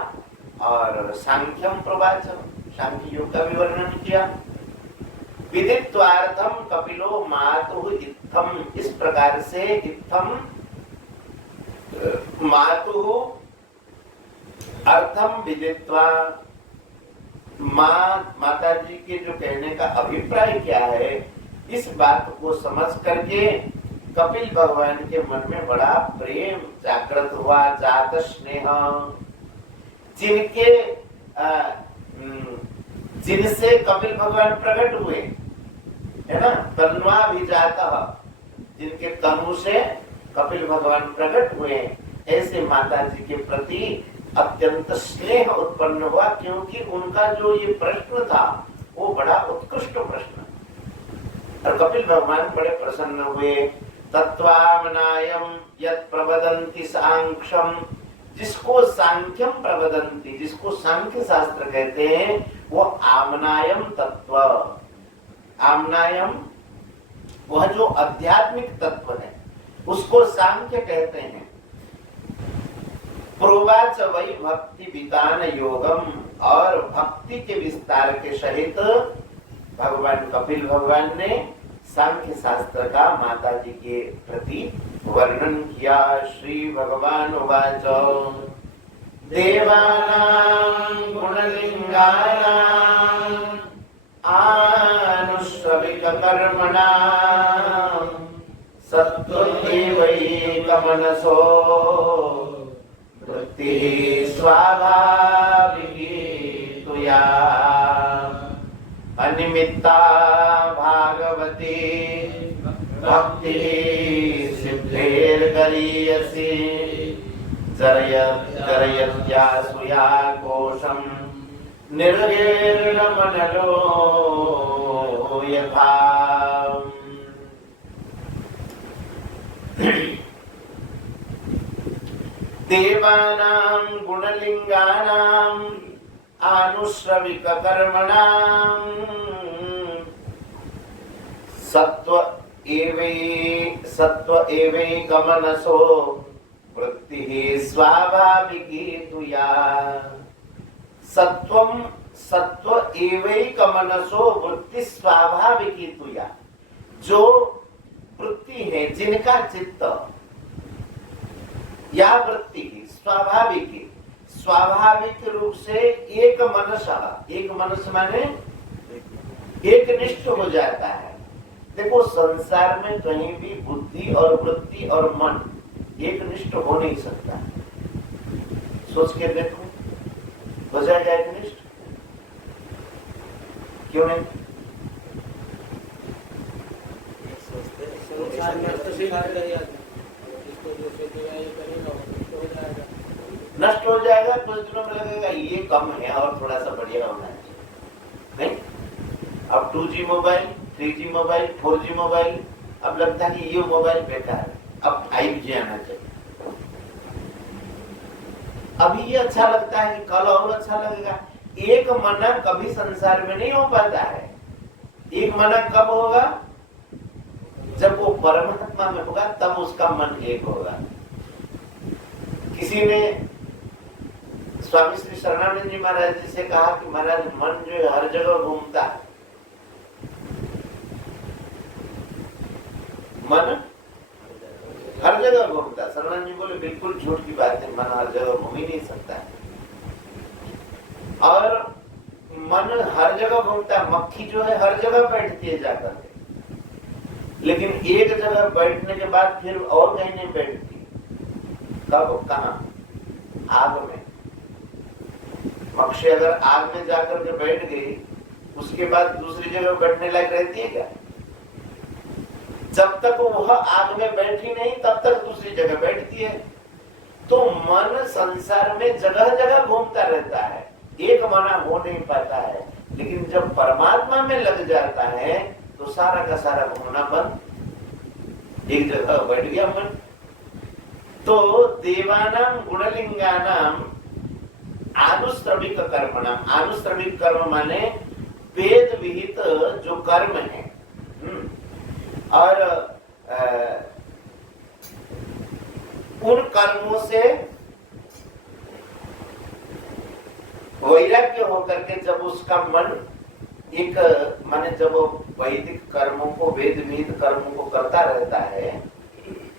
और सांख्यम प्रवाच सांख्य योग का भी वर्णन किया। विदित्वार्थम कपिलो मातुः इत्थम, इस प्रकार से इत्थम मातुः अर्थम विदित्वा, माता जी के जो कहने का अभिप्राय क्या है, इस बात को समझ करके कपिल भगवान के मन में बड़ा प्रेम जागृत हुआ, जात स्नेह, जिनसे कपिल भगवान प्रकट हुए है ना, तन्वा भी जाता, जिनके तनु से कपिल भगवान प्रकट हुए, ऐसे माता जी के प्रति अत्यंत स्नेह उत्पन्न हुआ, क्योंकि उनका जो ये प्रश्न था वो बड़ा उत्कृष्ट प्रश्न, और कपिल भगवान बड़े प्रसन्न हुए। तत्वामनायम यत् प्रवदन्ति सांख्यम, जिसको सांख्यम प्रवदन्ति, जिसको सांख्य शास्त्र कहते हैं, वो आमनायम तत्व, आमनायम वह जो आध्यात्मिक तत्व है उसको सांख्य कहते हैं। प्रोवाच वही भक्ति वितान योगम, और भक्ति के विस्तार के सहित भगवान कपिल भगवान ने सांख्य शास्त्र का माता जी के प्रति वर्णन किया। श्री भगवान उवाच देवानां गुणलिंगानां आनुश्रविक कर्मणां सत्त्वैवैकमनसो वृत्ति स्वाभाविकी तुया अनिमित्ता भागवती भक्ति सिद्धेर्गरीयसी जरयत्यासुया कोशं निर्गीर्णमनलो यथा। देवानां गुणलिंगानां आनुश्रविक कर्मणां सत्व एवैकमनसो वृत्तिः स्वाभाविकी तुया। सत्व एवैकमनसो वृत्ति स्वाभाविकी तुया, जो वृत्ति है, जिनका चित्त या वृत्ति स्वाभाविक रूप से एक मनस माने एक निष्ठ हो जाता है। देखो संसार में कहीं भी बुद्धि और वृत्ति और मन एक निष्ठ हो नहीं सकता। सोच के देखो, हो जाएगा एक निष्ठ? क्यों नहीं? नष्ट हो जाएगा, कुछ दिनों में लगेगा ये कम है और थोड़ा सा बढ़िया होना चाहिए। नहीं, अब 2G mobile, 3G mobile, 4G mobile, अब लगता है कि ये मोबाइल बेकार है, अब 5G आना चाहिए। अभी ये अच्छा लगता है कि कल और अच्छा लगेगा। एक मना कभी संसार में नहीं हो पाता है। एक मना कब होगा? जब वो परमात्मा में होगा, तब उसका मन एक होगा। किसी ने स्वामी श्री शरणानंद जी महाराज जी से कहा कि महाराज मन जो है हर जगह घूमता है, मन हर जगह घूमता है। शरणानंद जी बोले बिल्कुल झूठ की बात है, मन हर जगह घूम ही नहीं सकता है। और मन हर जगह घूमता है, मक्खी जो है हर जगह बैठती है जाकर के, लेकिन एक जगह बैठने के बाद फिर और कहीं नहीं बैठती। कब, कहां? आग में। मक्खी अगर आग में जाकर के बैठ गई, उसके बाद दूसरी जगह बैठने लायक रहती है क्या? जब तक वह आग में बैठी नहीं तब तक दूसरी जगह बैठती है। तो मन संसार में जगह जगह घूमता रहता है, एक मना हो नहीं पाता है। लेकिन जब परमात्मा में लग जाता है तो सारा का सारा घूमना बंद, एक जगह बैठ गया मन। तो देवानाम गुणलिंगानाम आनुश्रविक कर्मणाम, आनुश्रविक कर्म माने वेद विहित जो कर्म है, और उन कर्मों से वैराग्य होकर के जब उसका मन एक माने जब वो वैदिक कर्मों को, वेद विहित कर्मों को करता रहता है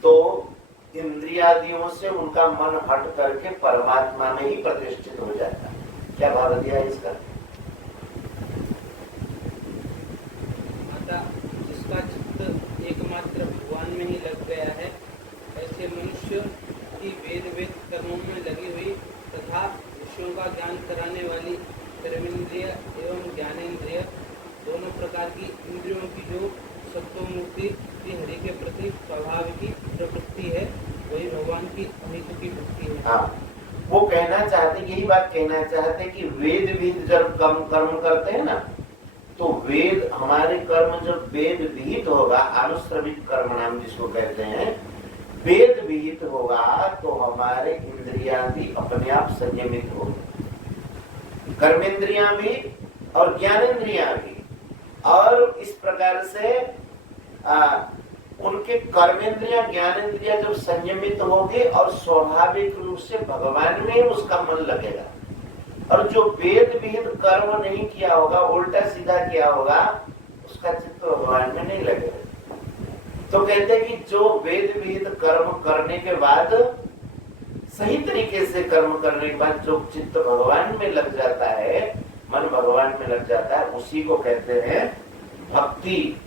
तो इंद्रियादियों से उनका मन हट करके परमात्मा में ही प्रतिष्ठित हो जाता है। क्या भाव दिया इसका? माता, जिसका चित्त एकमात्र भगवान में ही लग गया है, ऐसे मनुष्य की वेद कर्मों में लगी हुई तथा विषयों का ज्ञान कराने वाली कर्मेंद्रिय एवं ज्ञानेंद्रिय दोनों प्रकार की इंद्रियों की जो सत्वमूर्ति श्री हरि के प्रति स्वभाव की प्रवृत्ति है, वही भगवान की अहित की वृत्ति है। हाँ, वो कहना चाहते, यही बात कहना चाहते कि वेद विहित जब कर्म करते हैं ना, तो वेद हमारे कर्म जब वेद विहित होगा, अनुश्रविक कर्म नाम जिसको कहते हैं, वेद विहित होगा तो हमारे इंद्रियां भी अपने आप संयमित होगी, कर्मेंद्रियां भी और ज्ञानेंद्रियां भी। और इस प्रकार से उनके कर्मेंद्रियां ज्ञानेंद्रियां जब संयमित होंगे और स्वाभाविक रूप से भगवान में उसका मन लगेगा। और जो वेद विहित कर्म नहीं किया होगा, उल्टा सीधा किया होगा, उसका चित्त भगवान में नहीं लगेगा। तो कहते हैं कि जो वेद विहित कर्म करने के बाद, सही तरीके से कर्म करने के बाद जो चित्त भगवान में लग जाता है, मन भगवान में लग जाता है, उसी को कहते हैं भक्ति।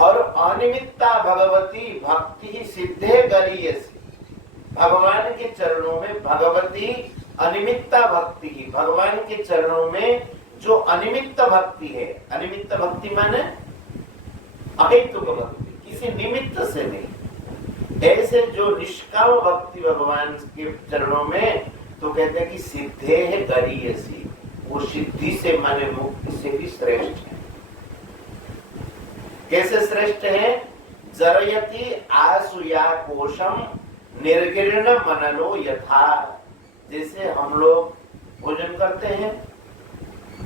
और अनिमित्ता भगवती भक्ति सिद्धे गरीयसी, भगवान के चरणों में भगवती अनिमित्ता भक्ति, भगवान के चरणों में जो अनिमित्त भक्ति है, अनिमित्त भक्ति माने अहेतुक भक्ति, किसी निमित्त से नहीं, ऐसे जो निष्काम भक्ति भगवान के चरणों में, तो कहते हैं कि सिद्धे है गरीयसी, वो सिद्धि से माने मुक्ति से भी श्रेष्ठ है। कैसे श्रेष्ठ है? जरयति आसुया कोशम निर्गिर्ण मनलो यथा, जैसे हम लोग भोजन करते हैं,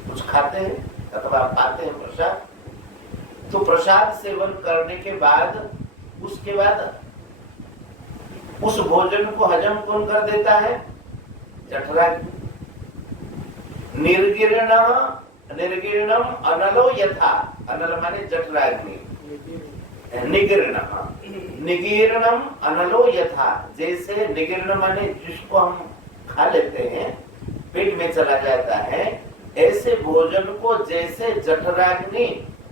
कुछ खाते हैं अथवा पाते हैं प्रसाद, तो प्रसाद सेवन करने के बाद उसके बाद उस भोजन को हजम कौन कर देता है? जठराग्नि। निर्गिरणम अनलो यथा, अनल माने जठराग्नि, निगीर्णम अनलो यथा, जैसे निगीर्ण माने जिसको हम खा लेते हैं, पेट में चला जाता है, ऐसे भोजन को जैसे जठराग्नि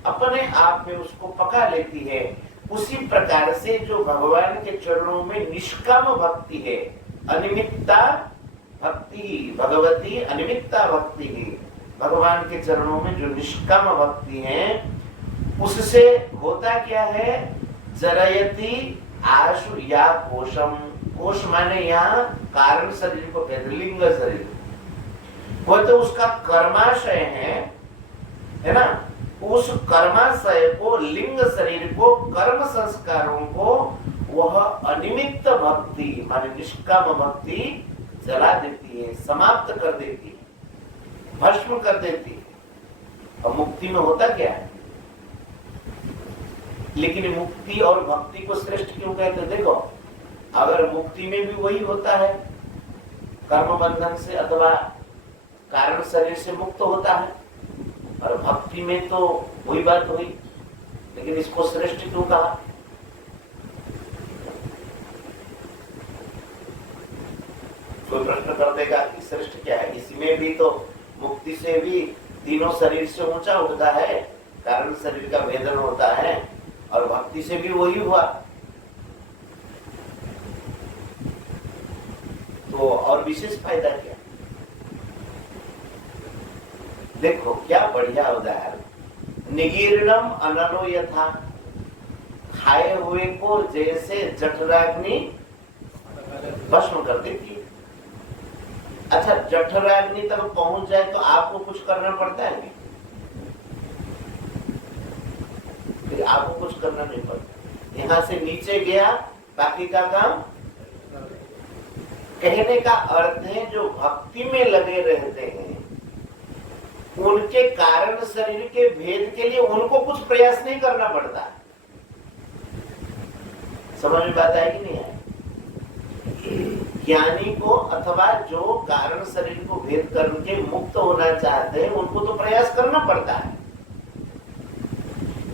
अपने आप में उसको पका लेती है, उसी प्रकार से जो भगवान के चरणों में निष्काम भक्ति है, अनिमित्ता भक्ति, भगवती अनिमित्ता भक्ति है, भगवान के चरणों में जो निष्काम भक्ति है, उससे होता क्या है? जरयति आशु या कोशम, कोश माने यहाँ कारण शरीर को कहते, लिंग शरीर, वो तो उसका कर्माशय है ना, उस कर्माशय को, लिंग शरीर को, कर्म संस्कारों को वह अनिमित्त भक्ति माने निष्काम भक्ति जला देती है, समाप्त कर देती है, भस्म कर देती है। और मुक्ति में होता क्या है? लेकिन मुक्ति और भक्ति को श्रेष्ठ क्यों कहते हैं? देखो, अगर मुक्ति में भी वही होता है कर्म बंधन से अथवा कारण शरीर से मुक्त होता है। और भक्ति में तो वही बात हुई, लेकिन इसको श्रेष्ठ क्यों कहा? कोई प्रश्न कर देगा कि श्रेष्ठ क्या है? इसमें भी तो मुक्ति से भी तीनों शरीर से ऊंचा उठता है, कारण शरीर का भेदन होता है, और भक्ति से भी वही हुआ। तो और विशेष फायदा क्या? देखो क्या बढ़िया उदाहरण। निगीर्णम अनलो यथा, खाए हुए को जैसे जठराग्नि भस्म कर देती है। अच्छा, जठराग्नि तक पहुंच जाए तो आपको कुछ करना पड़ता है नहीं? फिर आपको कुछ करना नहीं पड़ता। यहां से नीचे गया, बाकी का काम। कहने का अर्थ है जो भक्ति में लगे रहते हैं उनके कारण शरीर के भेद के लिए उनको कुछ प्रयास नहीं करना पड़ता। समझ में बात आएगी नहीं आएगी? ज्ञानी को अथवा जो कारण शरीर को भेद करके मुक्त होना चाहते हैं उनको तो प्रयास करना पड़ता है,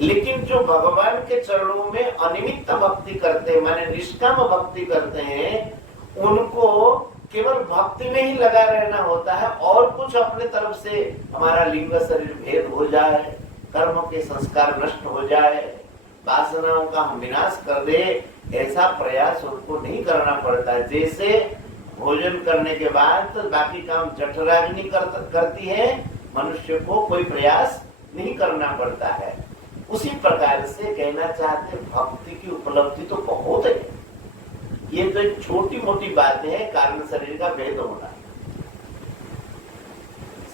लेकिन जो भगवान के चरणों में अनिमित्त भक्ति करते हैं, माने निष्काम भक्ति करते हैं, उनको केवल भक्ति में ही लगा रहना होता है। और कुछ अपने तरफ से हमारा लिंग शरीर भेद हो जाए, कर्म के संस्कार नष्ट हो जाए, वासनाओं का हम विनाश कर दे, ऐसा प्रयास उनको नहीं करना पड़ता। जैसे भोजन करने के बाद बाकी काम जठराग्नि करती है, मनुष्य को कोई प्रयास नहीं करना पड़ता है। उसी प्रकार से कहना चाहते भक्ति की उपलब्धि तो बहुत है। ये तो एक छोटी मोटी बातें है, कारण शरीर का भेद होना।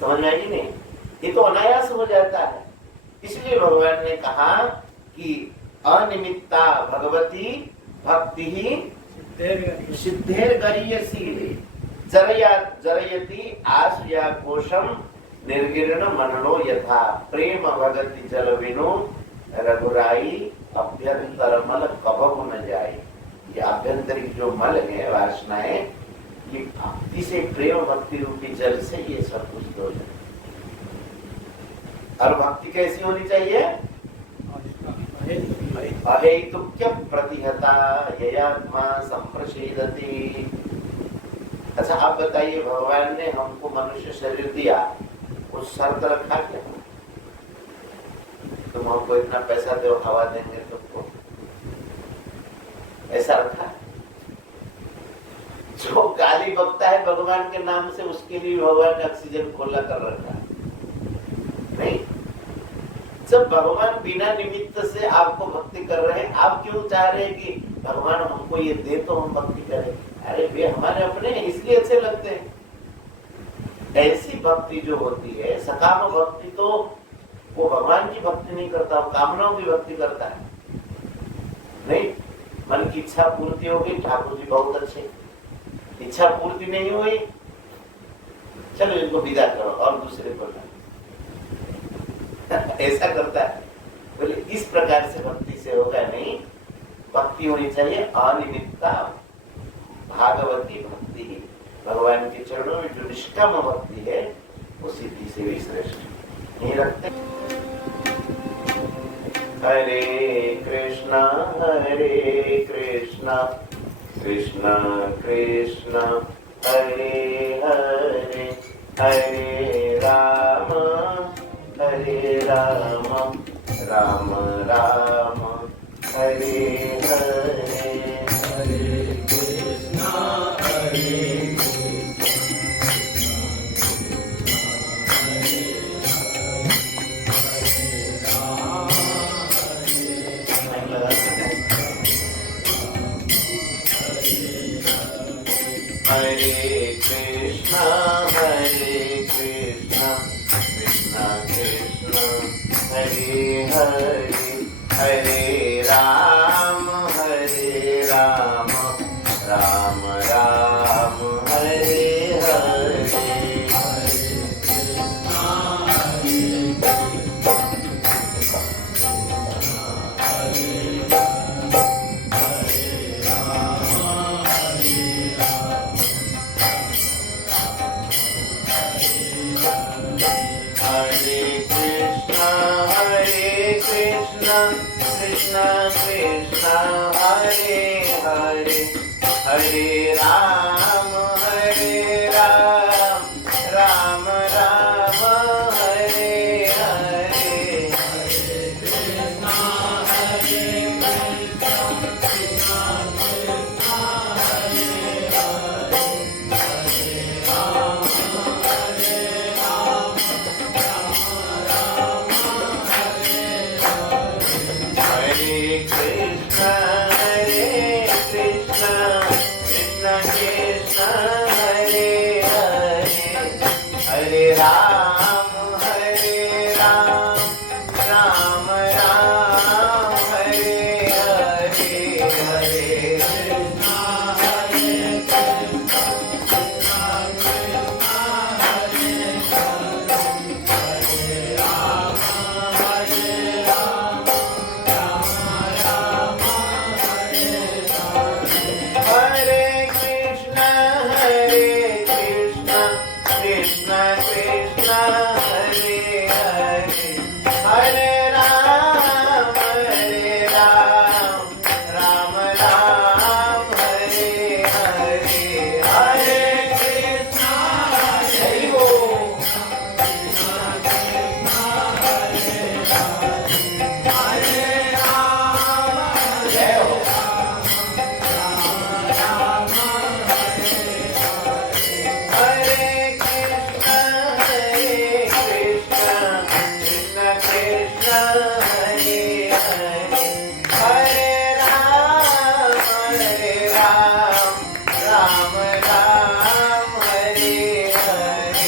समझ में आएगी नहीं? ये तो अनायास हो जाता है। इसलिए भगवान ने कहा कि अनिमित्ता भगवती भक्ति ही सिद्धेर गरीयसी जरयति आशया कोशम निर्गिर्ण मननो यथा प्रेम भगति जल विनो रघुराई अभ्यंतर मल कबहु न जाए। ये आभ्यंतरिक जो मल है, वासनाएं, ये भक्ति से, प्रेम भक्ति रूपी जल से ये सब कुछ धो जाए। और भक्ति कैसी होनी चाहिए? अहेतुक्य प्रतिहता ययात्मा संप्रसीदति। अच्छा, आप बताइए, भगवान ने हमको मनुष्य शरीर दिया, कुछ शर्त रखा क्या? तुम हमको इतना पैसा दो, हवा देंगे तुमको, ऐसा रखा? जो गाली बकता है भगवान के नाम से, उसके लिए भगवान ने ऑक्सीजन खोला कर रखा नहीं। जब भगवान बिना निमित्त से आपको भक्ति कर रहे हैं, आप क्यों चाह रहे हैं कि भगवान हमको ये दे तो हम भक्ति करें? अरे वे हमारे अपने हैं, इसलिए अच्छे लगते हैं। ऐसी भक्ति जो होती है सकाम भक्ति, तो वो भगवान की भक्ति नहीं करता, वो कामनाओं की भक्ति करता है। नहीं, मन की इच्छा पूर्ति हो गई, ठाकुर जी बहुत अच्छे। इच्छा पूर्ति नहीं हुई, चलो इनको विदा करो और दूसरे को ला। ऐसा करता है। बोले इस प्रकार से भक्ति से होगा नहीं। भक्ति होनी चाहिए अनिमित्ता भागवती भक्ति। भगवान के चरणों में जो निष्काम भक्ति है वो सिद्धि से भी श्रेष्ठ नहीं रखते। हरे कृष्णा कृष्णा कृष्णा हरे हरे, हरे राम राम राम हरे हरे, हरे कृष्णा हरे कृष्णा कृष्णा कृष्णा हरे हरे, हरे राम राम राम हरे हरे, हरे Krishna Hare Krishna, Krishna Krishna, Hare Hare, Hare Ram, Ram Ram, Hare Hare. Hare Krishna, Krishna Krishna, Hare Hare, Hare Ram, Ram Ram, Hare Hare, Hare Krishna, Hare Krishna, Krishna Krishna, Hare Hare, Hare Ram, Ram Ram, Hare Hare, Hare Krishna, Hare Bol. Jai Ho. Hare Krishna, Krishna Krishna, Hare Hare, Hare Ram, Ram Ram, Hare Hare, Hare Krishna, Hare Krishna, Krishna Krishna, Hare Hare, Hare Ram, Ram Ram, Hare Hare,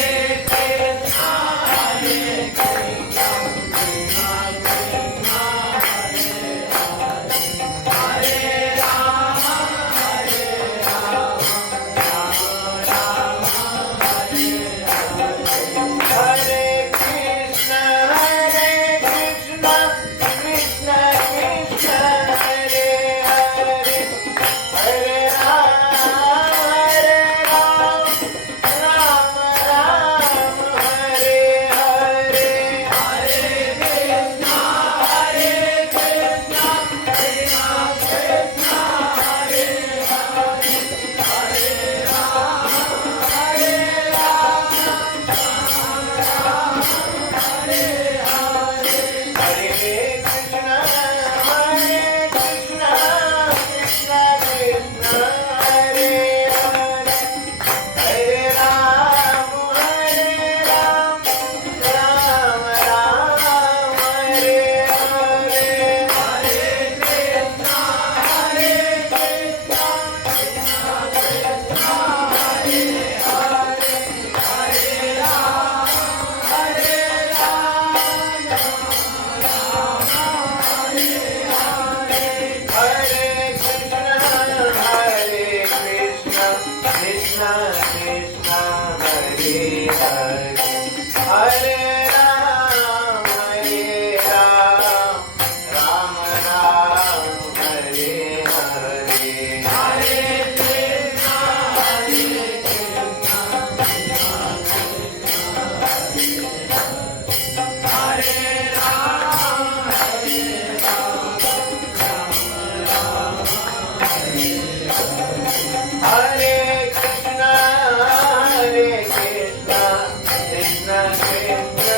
Hare Krishna, Krishna Hare Krishna, Krishna Krishna, Hare Hare, Hare Ram, Ram Ram, Hare Hare, Hare Krishna, Hare Krishna, Krishna Krishna, Hare Hare, Hare Ram, Ram Ram, Hare Hare, Hare Krishna, Hare Krishna, Krishna Krishna,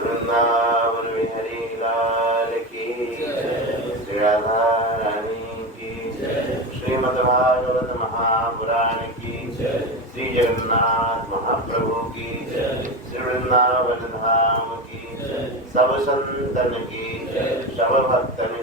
Vrindavan Bihari लाल की श्री राधा रानी की श्रीमद् भागवत महापुराण की श्री जगन्नाथ महाप्रभु की श्री वृंदावन धाम की सब संतन की सब भक्तन